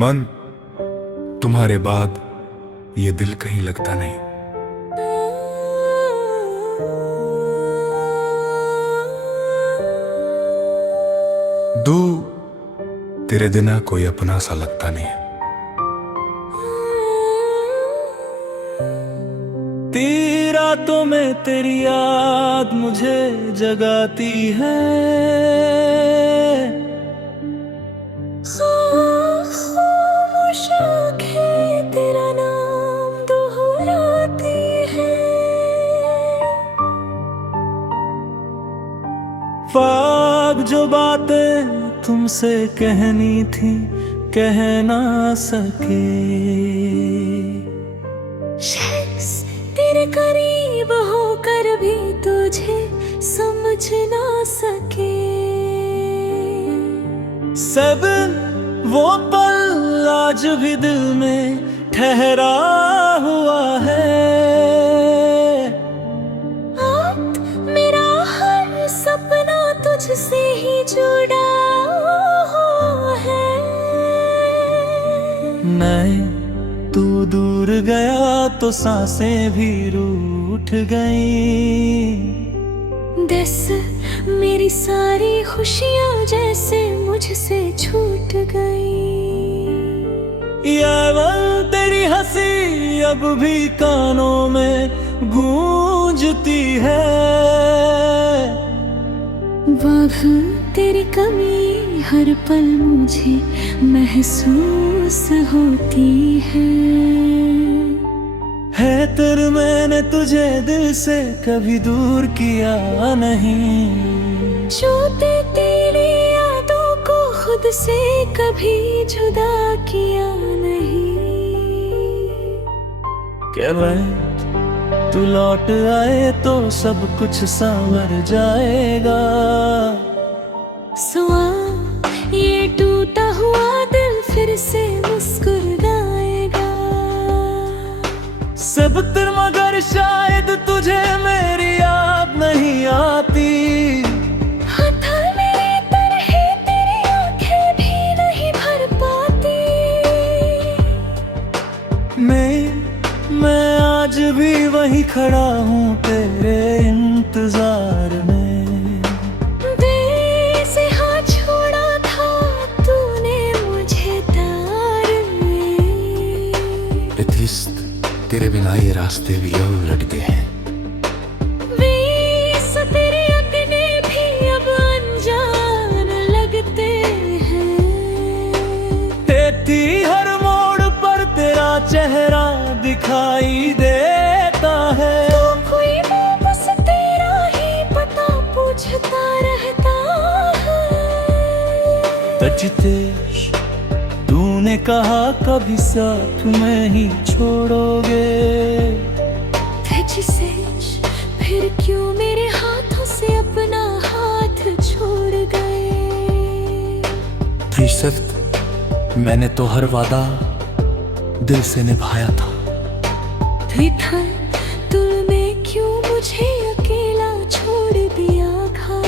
मन, तुम्हारे बाद ये दिल कहीं लगता नहीं। दूर तेरे बिना कोई अपना सा लगता नहीं। तेरी रातों में तेरी याद मुझे जगाती है। खामोश आँखें तेरा नाम दोहराती है। ख्वाब जो बातें तुमसे कहनी थी कह ना सके। शख्स तेरे करीब होकर भी तुझे समझ ना सके। सब वो पल आज भी दिल में ठहरा हुआ है। आज मेरा हर सपना तुझसे ही जुड़ा हुआ है। मैं तू दूर गया तो सांसें भी रूठ गई। दस मेरी सारी खुशियाँ जैसे मुझसे छूट गई। ये अवल तेरी हंसी अब भी कानों में गूंजती है। वह तेरी कमी हर पल मुझे महसूस होती है तेरे मैंने तुझे दिल से कभी दूर किया नहीं। छूते तेरी यादों को खुद से कभी जुदा किया नहीं। क्या मैं तू लौट आए तो सब कुछ संवर जाएगा। सुआ ये टूटा हुआ दिल फिर से मुस्कुराएगा। सब तेरे मगर शायद तुझे मेरी याद नहीं आती। था मेरी तरह तेरी आंखें भी नहीं भर पाती। मैं आज भी वहीं खड़ा हूँ तेरे इंतजार में। दिल से हाथ छोड़ा था तूने मुझे तार में। एथिस्ट, तेरे बिना ये रास्ते भी अब उलट गए हैं। बीस तेरे अपने भी अब अनजान लगते हैं। तेरी हर मोड़ पर तेरा चेहरा दिखाई देता है। तो कोई बस तेरा ही पता पूछता रहता है। तजतेश तूने कहा कभी साथ में ही छोड़ोगे। तुझसे फिर क्यों मेरे हाथों से अपना हाथ छोड़ गए। त्रिशक्त मैंने तो हर वादा दिल से निभाया था। द्विधा तूने क्यों मुझे अकेला छोड़ दिया था।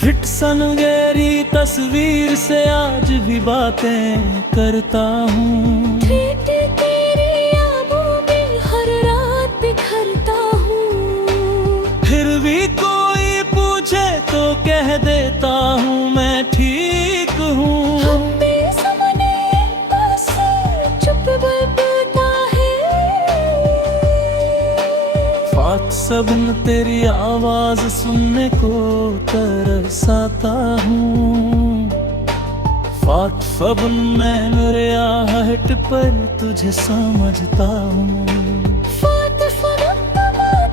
फिट सन गहरी तस्वीर से आज भी बातें करता हूँ। तेरी यादों में हर रात बिखरता हूँ। फिर भी कोई पूछे तो कह देता हूँ मैं ठीक हूँ। मेरे सामने बस चुप बोलता है। फात सबन तेरी आवाज सुनने को तरसाता हूँ। फात फबन मैं मेरे आहट पर तुझे समझता हूँ। फात फबन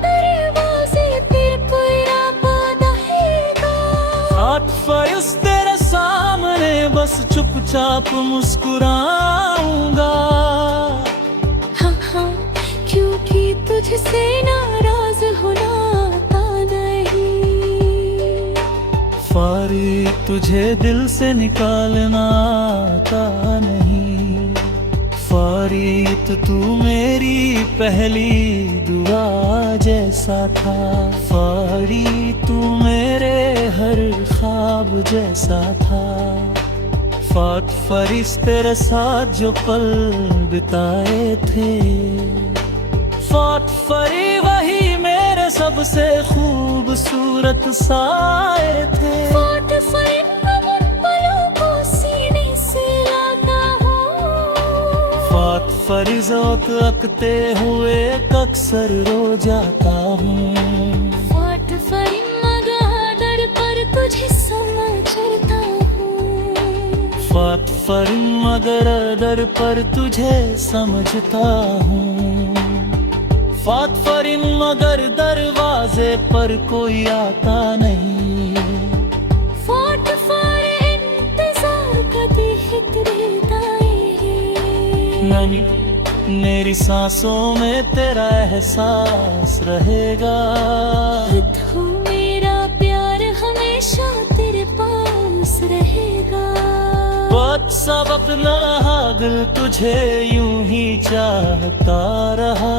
दरवाजे तेरे कोई ना पाता है। फात फयस तेरे सामने बस चुपचाप मुस्कुराऊंगा। हाँ हाँ क्योंकि तुझसे नाराज होना आता नहीं। फारी तुझे दिल से निकालना आता नहीं। फारी तो तू मेरी पहली दुआ जैसा था। फारी तू मेरे हर ख्वाब जैसा था। फात फरिस तेरे साथ जो पल बिताए थे, फात फरी वही मेरे सबसे खूबसूरत साए थे। फात फरी उन पलों को सीने से लाता हूँ, फात फरिजोत अकते हुए अक्सर रो जाता हूँ। फात फरी मगर पर तुझे समझता हूँ, फात फरी मगर डर पर तुझे समझता हूँ। फात फरी मगर दरवाजे पर कोई आता नहीं, फात फरी इंतजार कदी हितरेता नहीं मेरी सांसों में तेरा एहसास रहेगा। तो मेरा प्यार हमेशा तेरे पास रहेगा। वक्त सब अपना दिल तुझे यूं ही चाहता रहा।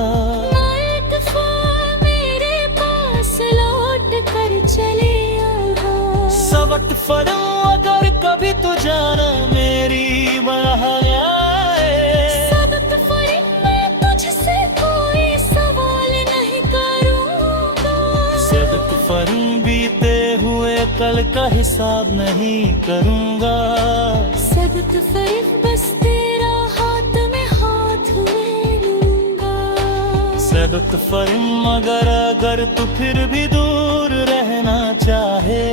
मेरे पास लौट कर चले आहा, सबक फरम अगर कभी तू जाना मेरी बहाया, सबक फरी मैं तुझसे कोई सवाल नहीं करूँगा। सबक फरम बीते हुए कल का हिसाब नहीं करूँगा। सबक फरी बस तेरा हाथ में हाथ में लूँगा। सबक फरम मगर अगर तू फिर भी दूर रहना चाहे,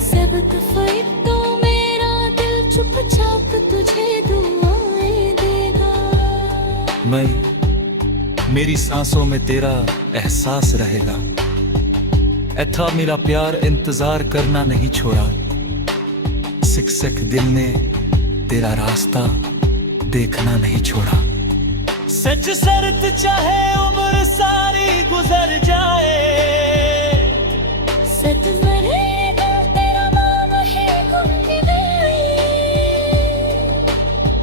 सबक फरी तो मेरा दिल चुपचाप तुझे दुआएं देगा। मेरी सांसों में तेरा एहसास रहेगा। ऐ था मेरा प्यार इंतजार करना नहीं छोड़ा, सिक सिक दिल ने तेरा रास्ता देखना नहीं छोड़ा। सच शर्त चाहे उम्र सारी गुजर जाए, सत मरेगा तेरा नाम है गुनगुनाए।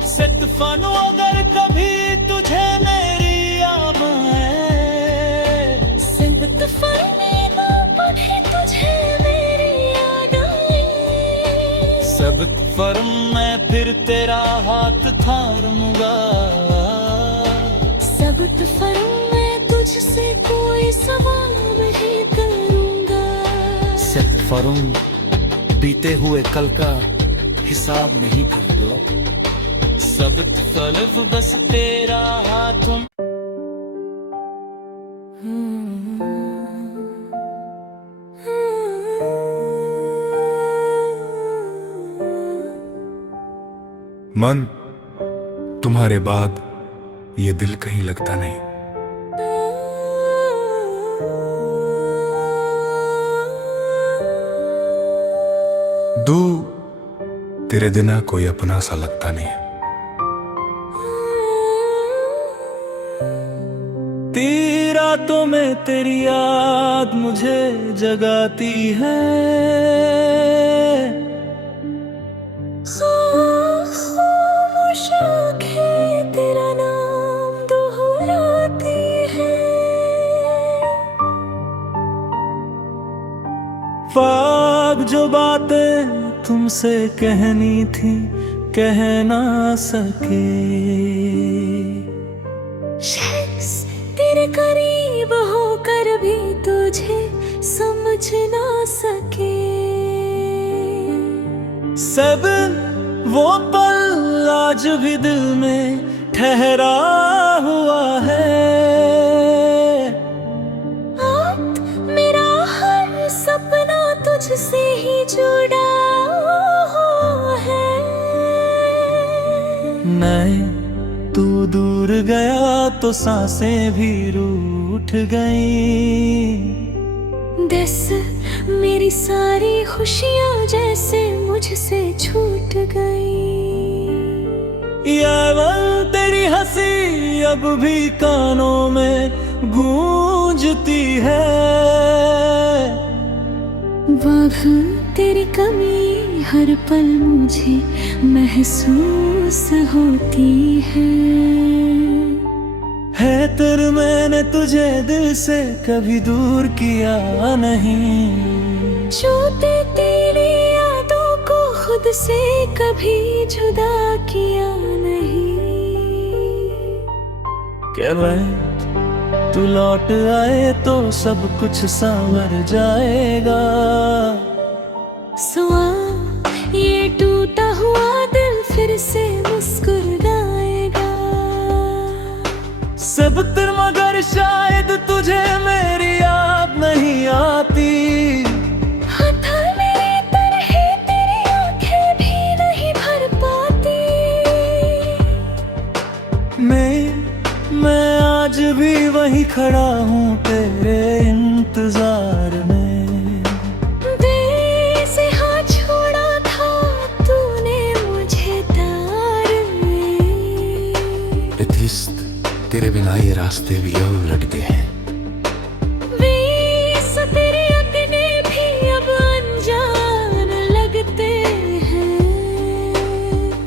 सत फानो अगर कभी तुझे मेरी याद आए, सबक फरी ना पढ़े तुझे मेरी याद आए। सबक फरम मैं फिर तेरा हाथ थारूंगा। सबक फरी मैं तुझसे कोई सवाल नहीं करूँगा। सिर्फ फरुम बीते हुए कल का हिसाब नहीं कर दो। सबक फलफ बस तेरा हाथ। मन तुम्हारे बाद ये दिल कहीं लगता नहीं। दूर तेरे बिना कोई अपना सा लगता नहीं है। तेरा तो मैं तेरी याद मुझे जगाती है। खामोश आँखें तेरा नाम दोहराती है। ख्वाब जो बातें तुमसे कहनी थी कह ना सके, शख्स तेरे करीब होकर भी तुझे समझ ना सके। सब वो पल आज भी दिल में ठहरा हुआ है। आज मेरा हर सपना तुझसे ही जुड़ा हुआ है। मैं तू दूर गया तो सांसें भी रूठ गईं। दस मेरी सारी खुशियाँ जैसे मुझसे छूट गई। यावल तेरी हंसी अब भी कानों में गूंजती है। वहाँ तेरी कमी हर पल मुझे महसूस होती है तेरे मैंने तुझे दिल से कभी दूर किया नहीं। जो तेरी यादों को खुद खुद से कभी जुदा किया नहीं। क्या मैं तू लौट आए तो सब कुछ संवर जाएगा। सुआ ये टूटा हुआ दिल फिर से मुस्कुराएगा। सब तेरे मगर शायद तुझे मेरी याद नहीं आती। था मेरी तरह तेरी आंखें भी नहीं भर पाती। मैं आज भी वहीं खड़ा हूँ तेरे इंतजार में। दिल से हाथ छोड़ा था तूने मुझे तार में। एथिस्ट तेरे बिना ये रास्ते भी और लटके हैं। वीस तेरे अपने भी अब अनजान लगते हैं।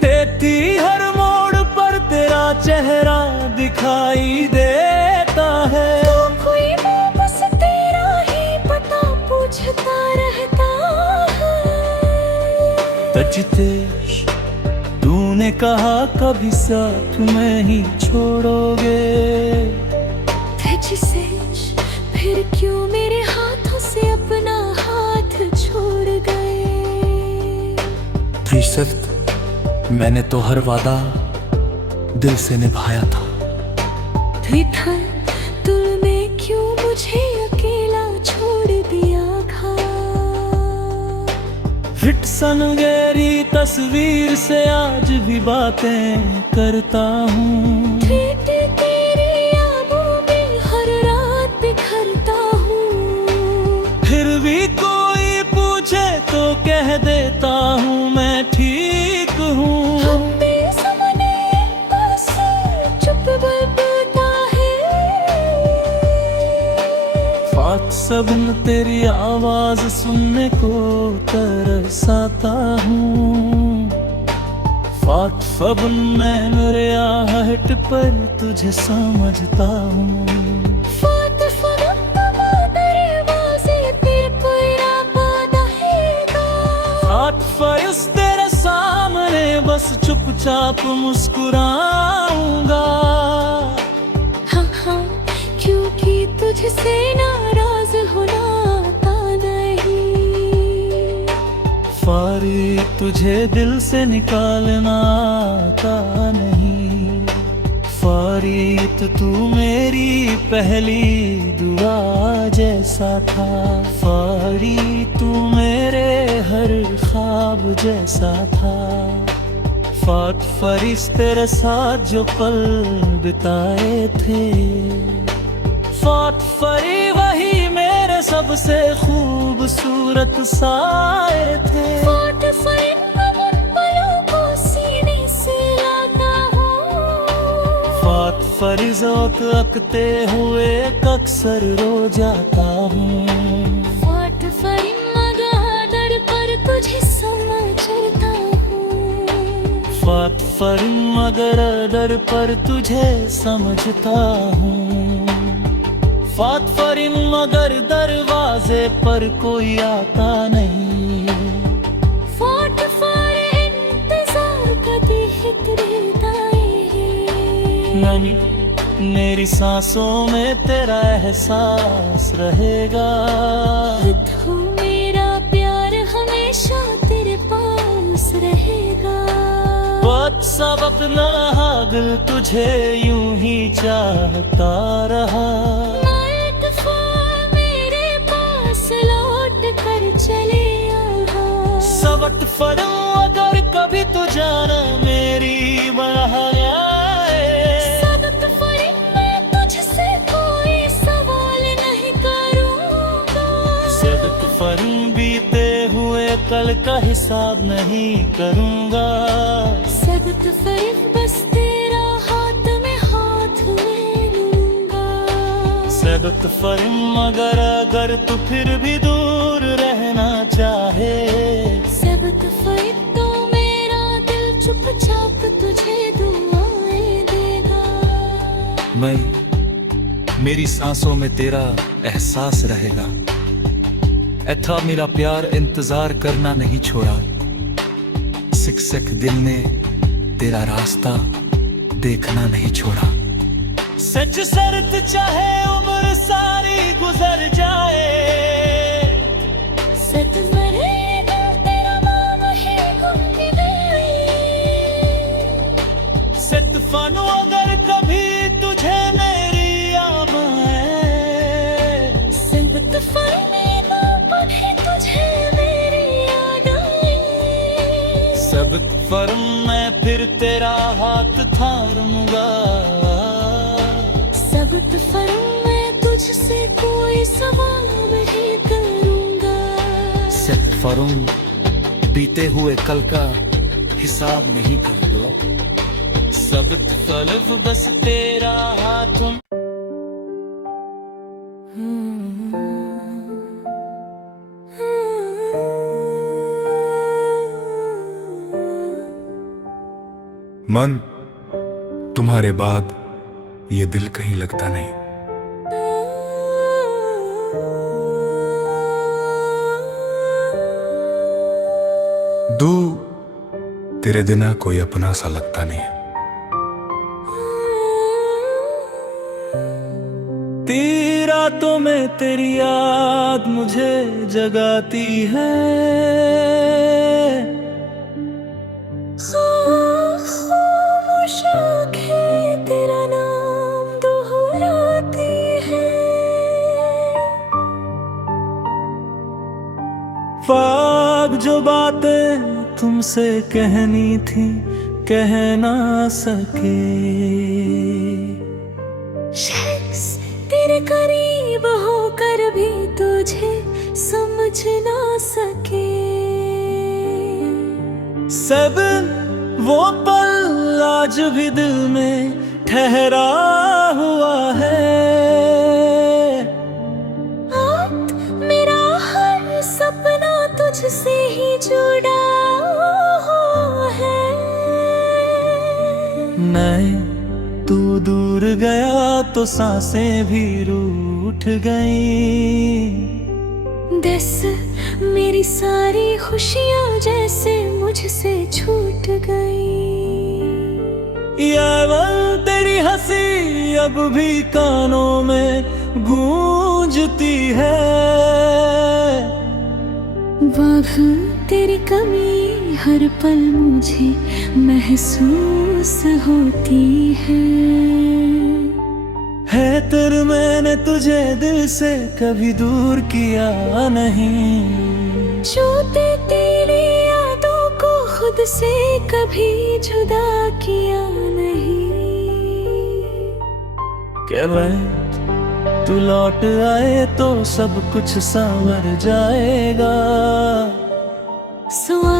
देती हर मोड़ पर तेरा चेहरा दिखाई देता है। तो कोई वापस तेरा ही पता पूछता रहता है। तजतेश तूने कहा कभी साथ में ही छोड़ोगे। जिसे फिर क्यों मेरे हाथों से अपना हाथ छोड़ गए। त्रिशक्त मैंने तो हर वादा दिल से निभाया था। द्विधा तूने क्यों मुझे अकेला छोड़ दिया था। फिटसन गहरी तस्वीर से आज भी बातें करता हूँ। भेंट तेरी यादों में हर रात बिखरता हूँ। फिर भी कोई पूछे तो कह देता हूँ मैं ठीक हूँ। हमें सामने बस चुप बलता है। फात सबन तेरी आवाज सुनने को तरसाता हूँ। फात फबन मैं मेरे आहट पर तुझे समझता हूँ। फात फगम दरवाजे पे कोई ना पाता है। फात फरिस तेरे सामने बस चुपचाप मुस्कुराऊंगा। हाँ हाँ क्योंकि तुझसे नाराज होना आता नहीं। फारी तुझे दिल से निकालना आता नहीं। फारीत तू मेरी पहली दुआ जैसा था। फारी तू मेरे हर ख्वाब जैसा था। फात फरिस तेरे साथ जो पल बिताए थे। फात फरी वही मेरे सबसे खूबसूरत साए थे। फात फरिंद उन पलों को सीने से लाता हूँ। फात फरिजोत अकते हुए अक्सर रो जाता हूँ। फात फरिंद मगर पर तुझे समझता हूँ। फात फरिन मगर डर पर तुझे समझता हूँ। फात फरिन मगर दरवाजे पर कोई आता नहीं। फात फर इंतजार कभी रहता है। नहीं मेरी सांसों में तेरा एहसास रहेगा। तो मेरा प्यार हमेशा तेरे पास रहेगा। बात सब अपना दिल तुझे यूं ही चाहता रहा। मेरे पास लौट कर चले आना। सबट फरम अगर कभी तू जाना मेरी बनाया। सबक फरिंद मैं तुझसे कोई सवाल नहीं करूँगा। सबक फरम बीते हुए कल का हिसाब नहीं करूँगा। सबक फरिंद बस तेरा हाथ में हाथ ले लूँगा। सबक फरम मगर अगर तू फिर भी दूर रहना चाहे। सबक फरिंद तो मेरा दिल चुपचाप तुझे दुआएं देगा। मेरी सांसों में तेरा एहसास रहेगा। ऐ था मेरा प्यार इंतजार करना नहीं छोड़ा। सिख सिख दिल ने तेरा रास्ता देखना नहीं छोड़ा। सच शर्त चाहे उम्र सारी गुजर जाए, सत मरेगा तेरा नाम है गुनगुनाए। सत फानो अगर कभी तुझे मेरी याद आए, सत फल में ना पढ़े तुझे मेरी याद आए। सब फर्म मैं फिर तेरा हाथ थारूंगा, सबत फर्म मैं तुझसे कोई सवाल नहीं करूंगा। सिर्फ फरुम बीते हुए कल का हिसाब नहीं कर दो। सब तलफ बस तेरा हाथ। मन तुम्हारे बाद ये दिल कहीं लगता नहीं। दूर तेरे बिना कोई अपना सा लगता नहीं। तेरी रातों में तेरी याद मुझे जगाती है। खामोश आँखें तेरा नाम दोहराती है। ख्वाब जो बातें तुमसे कहनी थी कह ना सके, शख्स तेरे करीब होकर भी तुझे समझ ना सके। सब वो पल आज भी दिल में ठहरा हुआ है। आज मेरा हर सपना तुझसे ही जुड़ा हुआ है। मैं तू दूर गया तो सांसें भी रूठ गई। दस मेरी सारी खुशियाँ जैसे मुझसे छूट गई। यावन तेरी हंसी अब भी कानों में गूंजती है। वह तेरी कमी हर पल मुझे महसूस होती है तेरे मैंने तुझे दिल से कभी दूर किया नहीं। छूते तेरी यादों को खुद से कभी जुदा किया नहीं। क्या मैं तू लौट आए तो सब कुछ संवर जाएगा। सुआ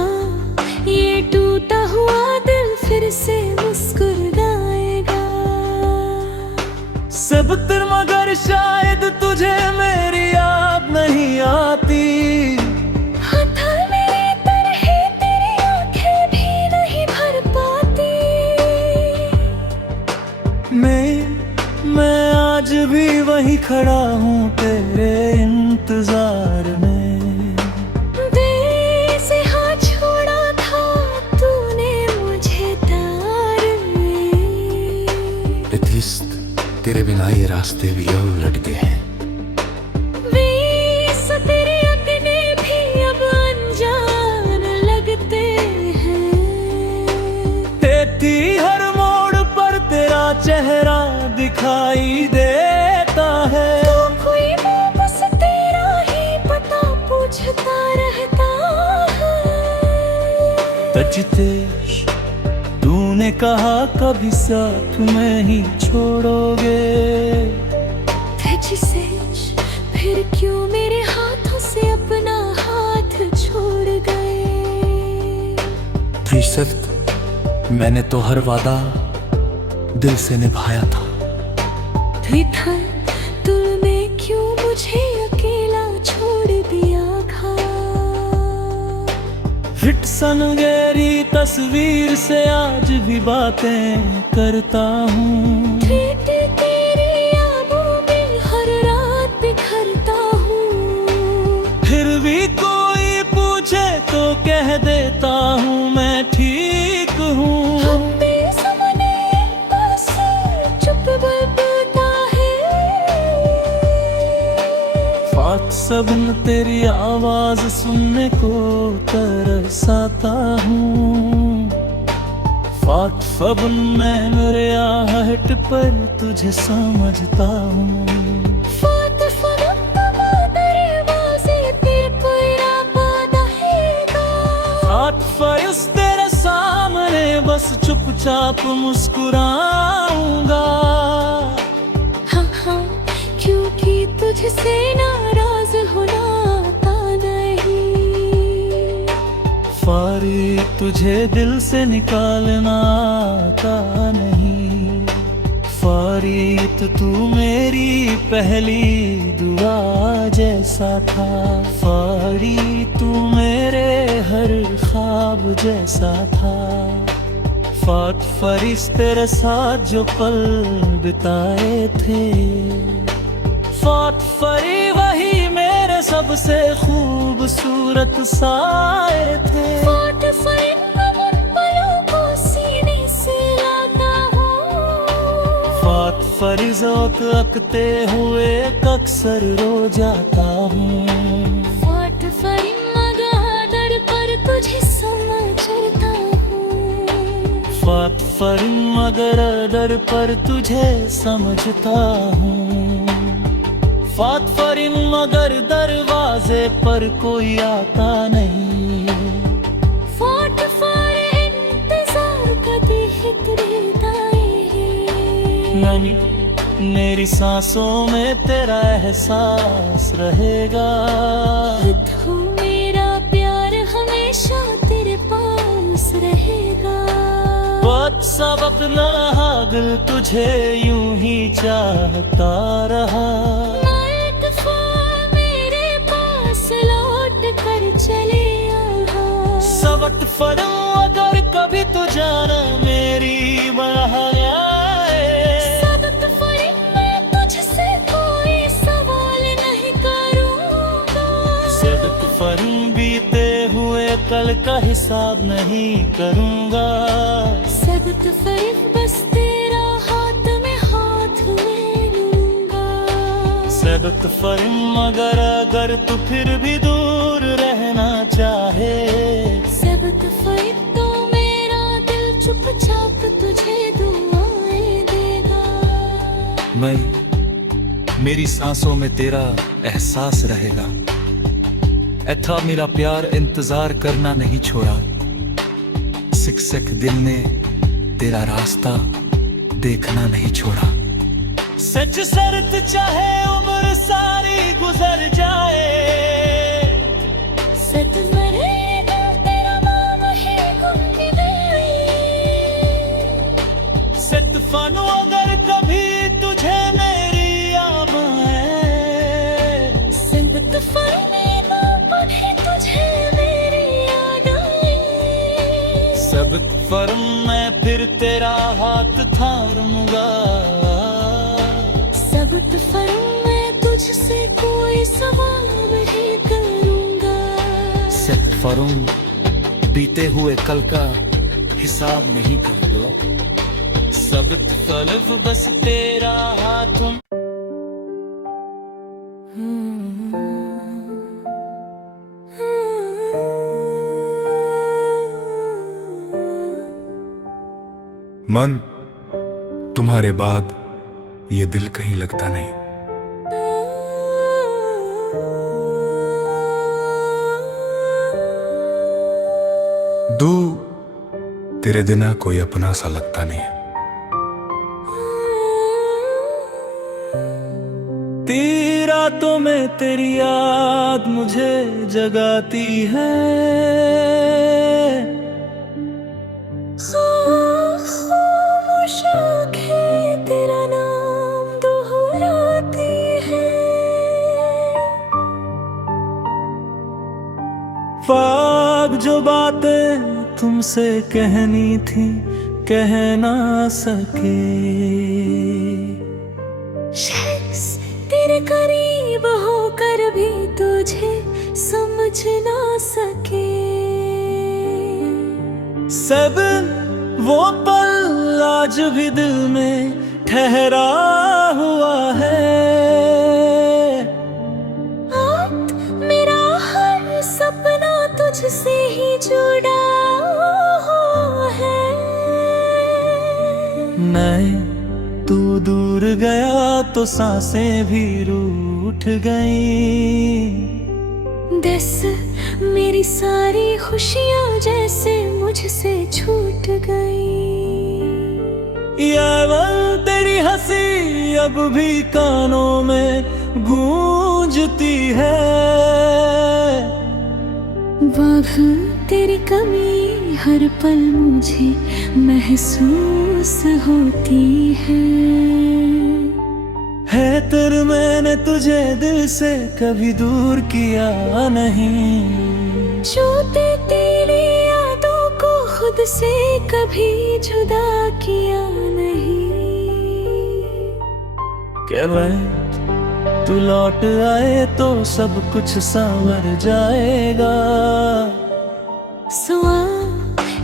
ये टूटा हुआ दिल फिर से मुस्कुराएगा। सब तेरे मगर शायद तुझे मेरी याद नहीं आती। था मेरी तरह तेरी आंखें भी नहीं भर पाती। मैं आज भी वहीं खड़ा हूँ तेरे इंतजार में। दिल से हाथ छोड़ा था तूने मुझे तार में। एटलीस्ट तेरे बिना ये रास्ते भी अब लटके हैं। तेरे अपने भी अब अनजान लगते हैं। तेरी हर मोड़ पर तेरा चेहरा दिखाई देता है। तो कोई बस तेरा ही पता पूछता रहता है। तजतेश तूने कहा कभी साथ में ही छोड़ोगे। तजतेश फिर क्यों मेरे हाथों से अपना हाथ छोड़ गए। त्रिशत मैंने तो हर वादा दिल से निभाया था। द्विधा तूने क्यों मुझे अकेला छोड़ दिया था। फिट सन गहरी तस्वीर से आज भी बातें करता हूँ। तेरी यादों में हर रात बिखरता हूँ। फिर भी कोई पूछे तो कह देता हूँ मैं ठीक सबन तेरी आवाज सुनने को तरसाता हूँ। फात फबन मैं मेरे आहट पर तुझे समझता हूँ। फात फबन दरवाजे तेरे पर आबाद रहेगा। फात फरिस तेरे सामने बस चुपचाप मुस्कुराऊंगा। हाँ हाँ, क्योंकि तुझसे नाराज होना आता नहीं। फारी तुझे दिल से निकालना आता नहीं। फारी तो तू मेरी पहली दुआ जैसा था। फारी तू मेरे हर ख्वाब जैसा था। फात फरिस तेरे साथ जो पल बिताए थे। फात फरी वही मेरे सबसे खूबसूरत साए थे। फात फरी उन पलों को सीने से लाता हूँ। फात फरी ज़ौक़ अकते हुए अक्सर रो जाता हूँ। फात फरी मगर पर तुझे समझता हूँ। फात फरी मगर डर पर तुझे समझता हूँ। फात फरी मगर दरवाजे पर कोई आता नहीं। फात फरी इंतजार कभी रहता है। यानी मेरी सांसों में तेरा एहसास रहेगा। तो मेरा प्यार हमेशा तेरे पास रहेगा। वक्त सबक न रहा दिल तुझे यूं ही चाहता रहा। मेरे पास लौट कर चले आहा। सबक फरम अगर कभी तो जाना मेरी बहाया। सबक फरी मैं तुझसे कोई सवाल नहीं करूँगा। सबक फरम बीते हुए कल का हिसाब नहीं करूँगा। सबक फरी बस तेरा हाथ में हाथ में लूँगा। सबक फरम मगर अगर तू फिर भी दूर रहना चाहे। सबक फरी तो मेरा दिल चुपचाप तुझे दुआएं देगा। मेरी सांसों में तेरा एहसास रहेगा। ऐ था मेरा प्यार इंतजार करना नहीं छोड़ा। सिक सिक दिल ने तेरा रास्ता देखना नहीं छोड़ा। सच शर्त चाहे उम्र सारी गुजर जाए। सत मरेगा तेरा नाम है गुनगुनाए। सत फानो अगर कभी तुझे मेरी याद आए। सबक फरी पढ़े तुझे मेरी याद आए। सबक फरम मैं फिर तेरा हाथ थारूंगा। सबक फरी मैं तुझसे कोई सवाल नहीं करूँगा। सिक फरुम बीते हुए कल का हिसाब नहीं कर दो। सबक फलफ बस तेरा हाथ। मन तुम्हारे बाद ये दिल कहीं लगता नहीं। दूर तेरे बिना कोई अपना सा लगता नहीं है। तेरी रातों में तेरी याद मुझे जगाती है। खामोश आँखें तेरा नाम दोहराती है। ख्वाब जो बातें तुमसे कहनी थी कह ना सके। शख्स तेरे करीब होकर भी तुझे समझ ना सके। सब वो पल आज भी दिल में ठहरा हुआ है। तो सांसें भी रूठ गईं। दस मेरी सारी खुशियां जैसे मुझसे छूट गई। यावल तेरी हंसी अब भी कानों में गूंजती है। वाह तेरी कमी हर पल मुझे महसूस होती है तेरे मैंने तुझे दिल से कभी दूर किया नहीं। छूते तेरी यादों को खुद से कभी जुदा किया नहीं। क्या मैं तू लौट आए तो सब कुछ संवर जाएगा। सुआ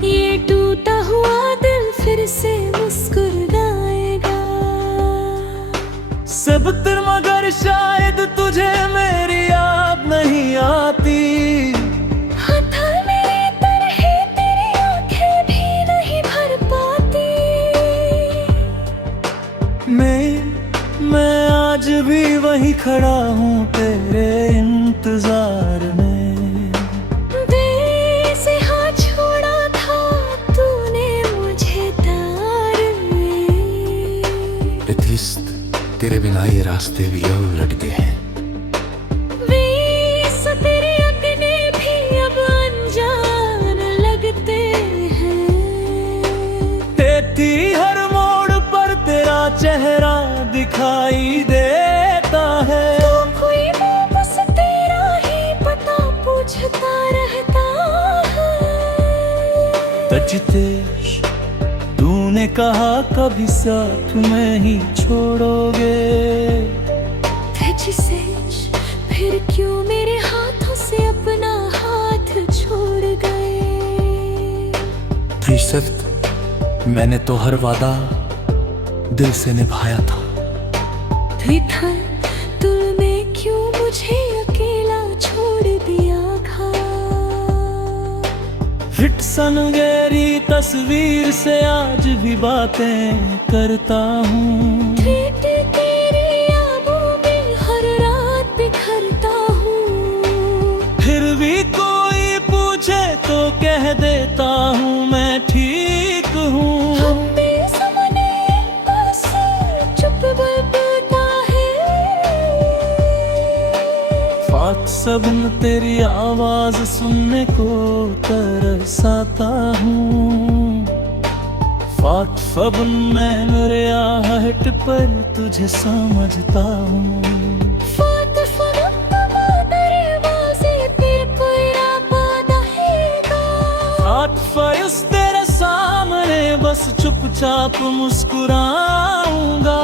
ये टूटा हुआ दिल फिर से मुस्कुराएगा। सब तेरे मगर शायद तुझे मेरी याद नहीं आती। था मेरी तरह तेरी आंखें भी नहीं भर पाती। मैं आज भी वहीं खड़ा हूँ तेरे इंतजार में। दिल से हाथ छोड़ा था तूने मुझे तार में। एथिस्ट तेरे बिना ये रास्ते भी और लटके हैं। तेरे अपने भी अब अनजान लगते हैं। तेरी हर मोड़ पर तेरा चेहरा दिखाई देता है। तो कोई बस तेरा ही पता पूछता रहता है। तजतेश तूने कहा कभी साथ में ही छोड़ोगे। तजसेश फिर क्यों मेरे हाथों से अपना हाथ छोड़ गए। त्रिशक्त मैंने तो हर वादा दिल से निभाया था। द्विधा तूने क्यों मुझे अकेला छोड़ दिया था। फिट सन गहरी तस्वीर से आज भी बातें करता हूँ। तेरी यादों में हर रात बिखरता हूँ। फिर भी कोई पूछे तो कह देता हूँ मैं ठीक हूँ। मेरे सामने बस चुप बैठा है। फात सबन तेरी आवाज सुनने को तरसाता हूँ। फात फबन मैं मेरे आहट पर तुझे समझता हूँ। फात फबन दरवाजे पे कोई बाधा है। फात फरिस तेरे सामने बस चुपचाप मुस्कुराऊंगा।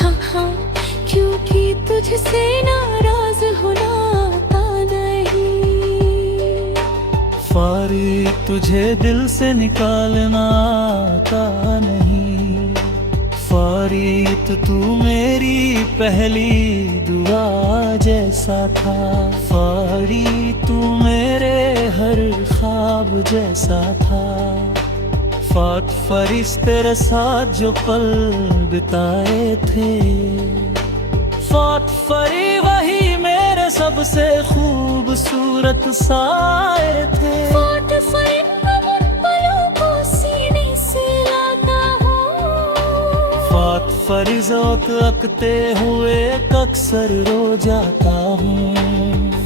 हाँ हाँ क्योंकि तुझसे नाराज होना आता नहीं। फारी तुझे दिल से निकालना आता नहीं। फारी तो तू मेरी पहली दुआ जैसा था। फारी तू मेरे हर ख्वाब जैसा था। फात फरिस तेरे साथ जो पल बिताए थे। फात फरी वही मेरे सबसे खूबसूरत साए थे। फात फरी उन पलों को सीने से लाता हूँ। फात फरी ज़ौक़ अकते हुए अक्सर रो जाता हूँ।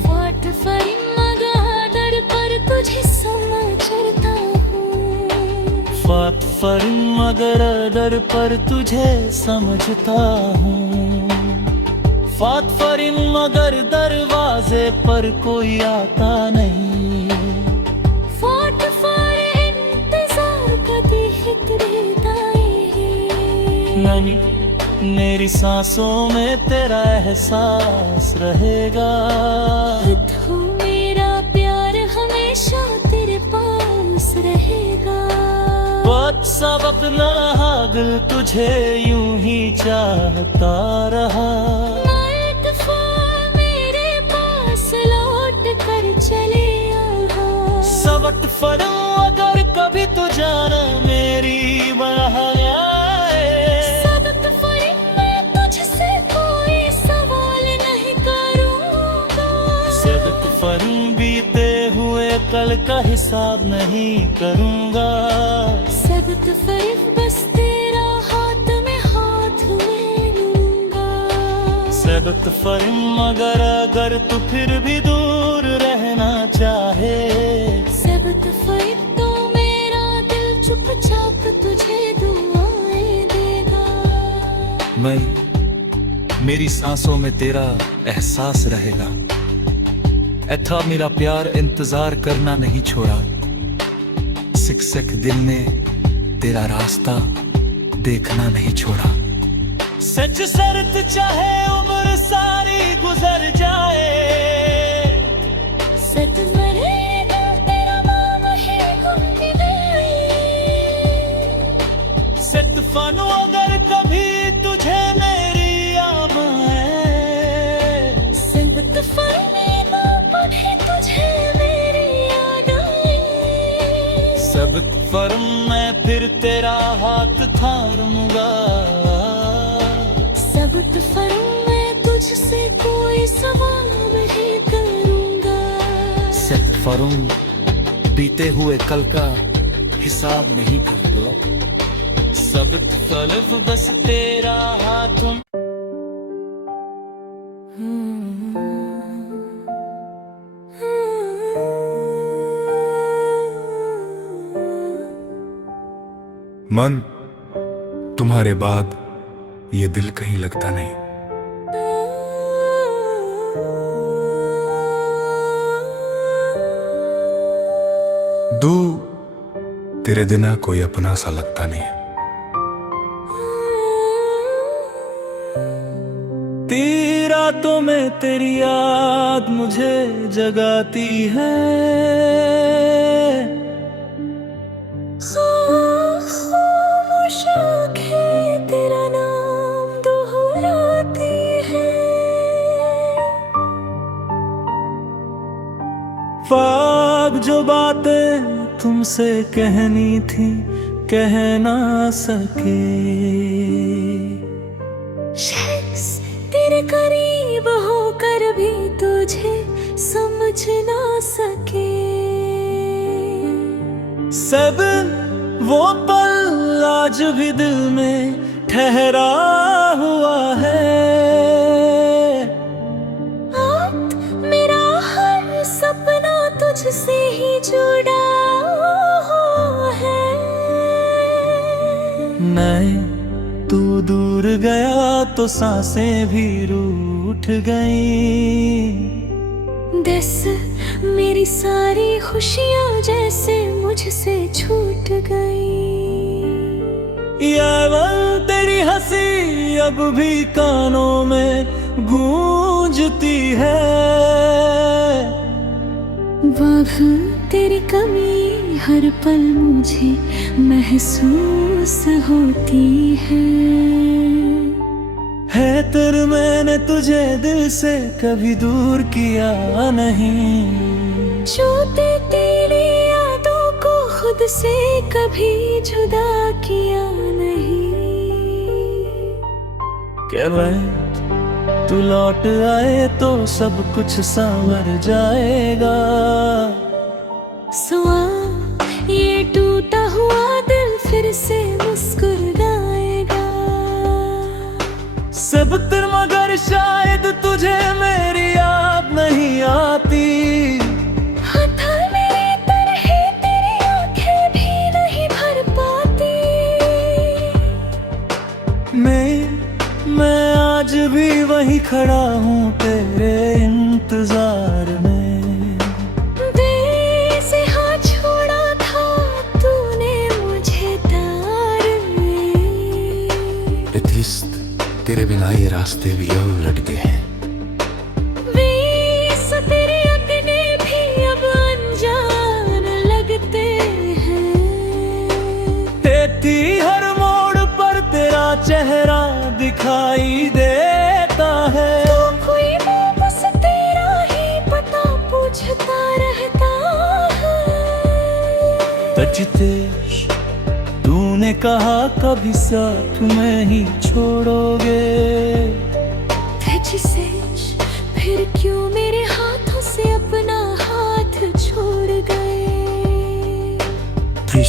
फात फरी मगर पर तुझे समझता हूँ। फात फरी मगर डर पर तुझे समझता हूँ। फात फरी मगर दरवाजे पर कोई आता नहीं। फात फरी इंतजार कभी रहता है। नहीं मेरी सांसों में तेरा एहसास रहेगा। तो मेरा प्यार हमेशा तेरे पास रहेगा। वक्त सबक न रहा दिल तुझे यूं ही चाहता रहा। मेरे पास लौट कर चले आहा। सबक फरम अगर कभी तो जाना मेरी बढ़ाया। सबक फरी का हिसाब नहीं करूँगा। सबक फरीब बस तेरा हाथ में लूंगा। सबक फरिम अगर तू फिर भी दूर रहना चाहे। सबक फरीब तो मेरा दिल चुपचाप तुझे दुआएं देगा। मेरी सांसों में तेरा एहसास रहेगा। ऐ था मेरा प्यार इंतजार करना नहीं छोड़ा। सिक सिक दिल ने तेरा रास्ता देखना नहीं छोड़ा। सच शर्त चाहे उम्र सारी गुजर जाए। सत मरेगा तेरा नाम है गुनगुनाए। सत फानो अगर कभी तुझे मेरी याद आए। सबक फरीब पढ़े तुझे मेरी याद आए। सबक फरम मैं फिर तेरा हाथ थारूंगा। सबक फरीब मैं तुझसे कोई सवाल नहीं करूँगा। सिर्फ फरुम बीते हुए कल का हिसाब नहीं कर दो। सबक फलफ बस तेरा हाथ। मन तुम्हारे बाद ये दिल कहीं लगता नहीं। दूर तेरे बिना कोई अपना सा लगता नहीं। तेरी रातों में तेरी याद मुझे जगाती है। खामोश आँखें तेरा नाम दोहराती है। ख्वाब जो बातें तुमसे कहनी थी कह ना सके। शख्स तेरे करीब होकर भी तुझे समझ ना सके। सब वो पल आज भी दिल में ठहरा हुआ है। आज मेरा हर सपना तुझसे ही जुड़ा हुआ है। मैं तू दूर गया तो सांसें भी रूठ गईं। दस मेरी सारी खुशियाँ जैसे मुझसे छूट गई। यावन तेरी हंसी अब भी कानों में गूंजती है। वह तेरी कमी हर पल मुझे महसूस होती है। तेरे मैंने तुझे दिल से कभी दूर किया नहीं। जो तेरी यादों को खुद से कभी जुदा किया नहीं। क्या मैं तू लौट आए तो सब कुछ संवर जाएगा। सुआ ये टूटा हुआ दिल फिर से मुस्कुराएगा। सब तेरे मगर शायद तुझे मेरी याद नहीं आती। था मेरी तरह तेरी आंखें भी नहीं भर पाती। मैं आज भी वहीं खड़ा हूँ तेरे इंतजार में। देर से हाथ छोड़ा था तूने मुझे तार में। एथिस्ट तेरे बिना ये रास्ते भी अब लटके हैं। तेरे अपने भी अब अनजान लगते हैं। तेरी हर मोड़ पर तेरा चेहरा दिखाई देता है। तो कोई बस तेरा ही पता पूछता रहता है। तजतेश तूने कहा कभी साथ में ही छोड़ोगे। फिर क्यों मेरे हाथों से अपना हाथ छोड़ गए।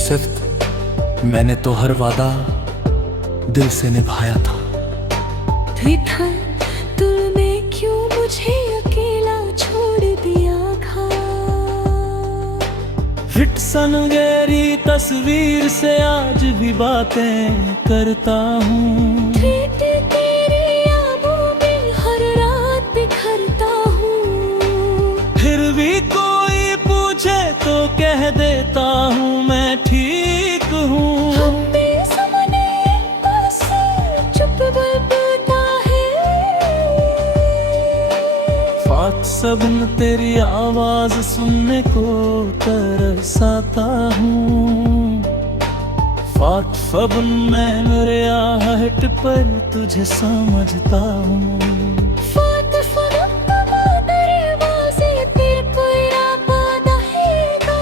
सिर्फ मैंने तो हर वादा दिल से निभाया था। था तूने क्यों मुझे अकेला छोड़ दिया था। फिट सन गहरी तस्वीर से आज भी बातें करता हूँ। फिट तेरी यादों में हर रात बिखरता हूँ। फिर भी कोई पूछे तो कह देता हूँ मैं ठीक हूँ। हमें सामने बस चुप बलता है। फात सबन तेरी आवाज सुनने को तरसाता हूँ। फात फबन मैं मेरे आहट पर तुझे समझता हूँ। फात फगम दरवाजे तेरे कोई रात आएगा।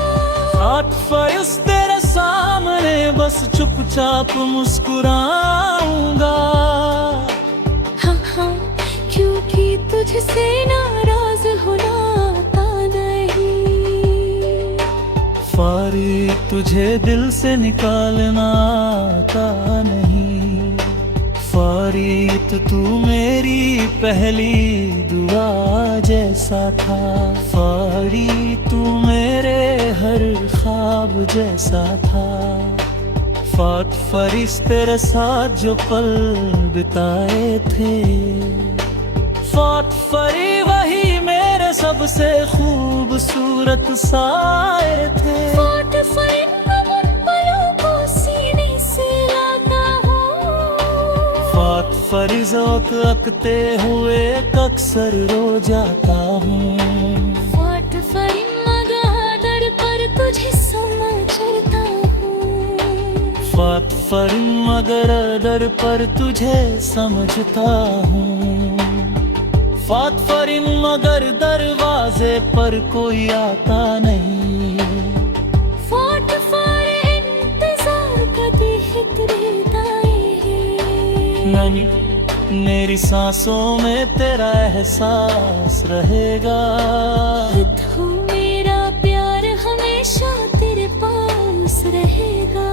फात फरिस तेरे सामने बस चुपचाप मुस्कुराऊंगा। हाँ हाँ क्योंकि तुझसे नाराज होना आता नहीं। फारी तुझे दिल से निकालना आता नहीं। फारी तो तू मेरी पहली दुआ जैसा था। फारी तू मेरे हर ख्वाब जैसा था। फात फरिस तेरे साथ जो पल बिताए थे। फात फरी वही मेरे सबसे खूबसूरत साए थे। फात फरिंद उन पलों को सीने से लाता हूँ। फात फरिजोत अकते हुए अक्सर रो जाता हूँ। फात फरिंद मगर पर तुझे समझता हूँ। फात फरिंद मगर डर पर तुझे समझता हूँ। फात फरिंद मगर दरवाजे पर कोई आता नहीं। फात फर इंतजार कभी रहता है। नहीं मेरी सांसों में तेरा एहसास रहेगा। तो मेरा प्यार हमेशा तेरे पास रहेगा।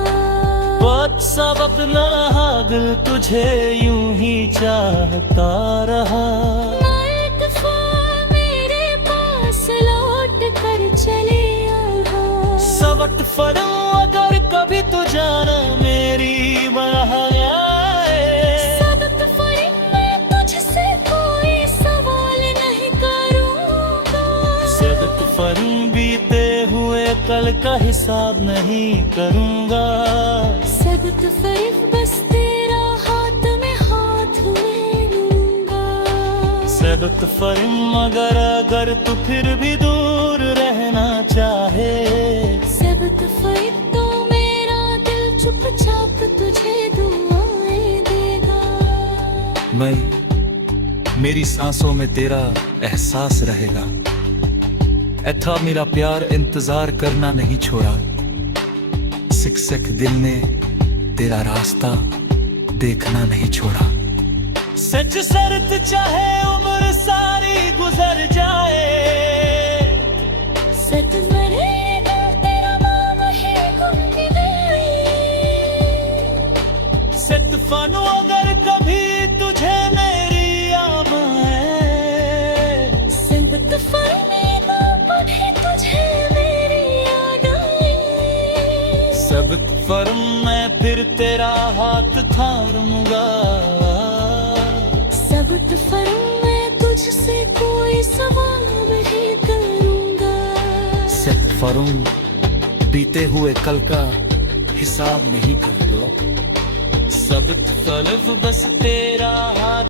बात सबक न रहा दिल तुझे यूं ही चाहता रहा। मेरे पास लौट कर चले आहा। सबक फरूं अगर कभी तो जाना मेरी बनाया। सबक फरिंद मैं तुझसे कोई सवाल नहीं करूँगा। सबक फरूं बीते हुए कल का हिसाब नहीं करूँगा। सबक फरिंद बस तेरा हाथ में हाथ में लूँगा। सबक फरूं मगर अगर तू फिर भी दूर रहना चाहे। सबक फरिंद तो मेरा दिल चुपचाप तुझे दुआएं देगा। मैं मेरी सांसों में तेरा एहसास रहेगा। ऐ था मेरा प्यार इंतजार करना नहीं छोड़ा। सिक सिक दिल ने तेरा रास्ता देखना नहीं छोड़ा। सच शर्त चाहे उम्र सारी गुजर जाए। सत मरेगा तेरा नाम है गुनगुनाए। सत फानो अगर कभी तुझे मेरी याद आए। सबक फरिंद पढ़े तुझे मेरी याद आए। सबक फरूं मैं फिर तेरा हाथ थारूंगा। सबक फरिंद मैं तुझसे कोई सवाल नहीं करूँगा। सिर्फ फरूं बीते हुए कल का हिसाब नहीं कर दो। सबक तलब बस तेरा हाथ